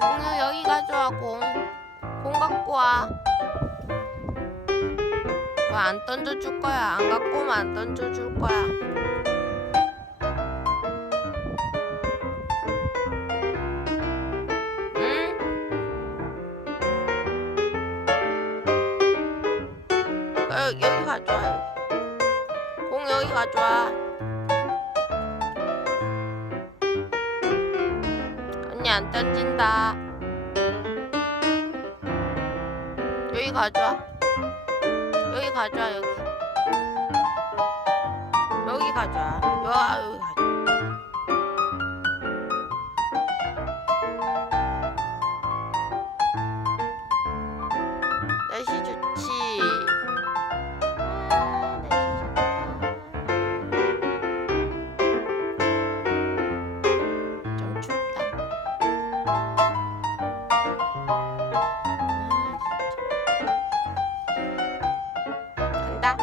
오늘 여기 가져와 공. 공 갖고 와. 뭐안 던져줄 거야. 안 갖고 오면 안 던져줄 거야. 응? 여기, 여기 가져와. 여기. 공 여기 가져와. 언니 안 던진다. 여기 가져와. 여기 가져와 여기. 여기 가져와. 여 여기 가져와. 날씨 좋 간다.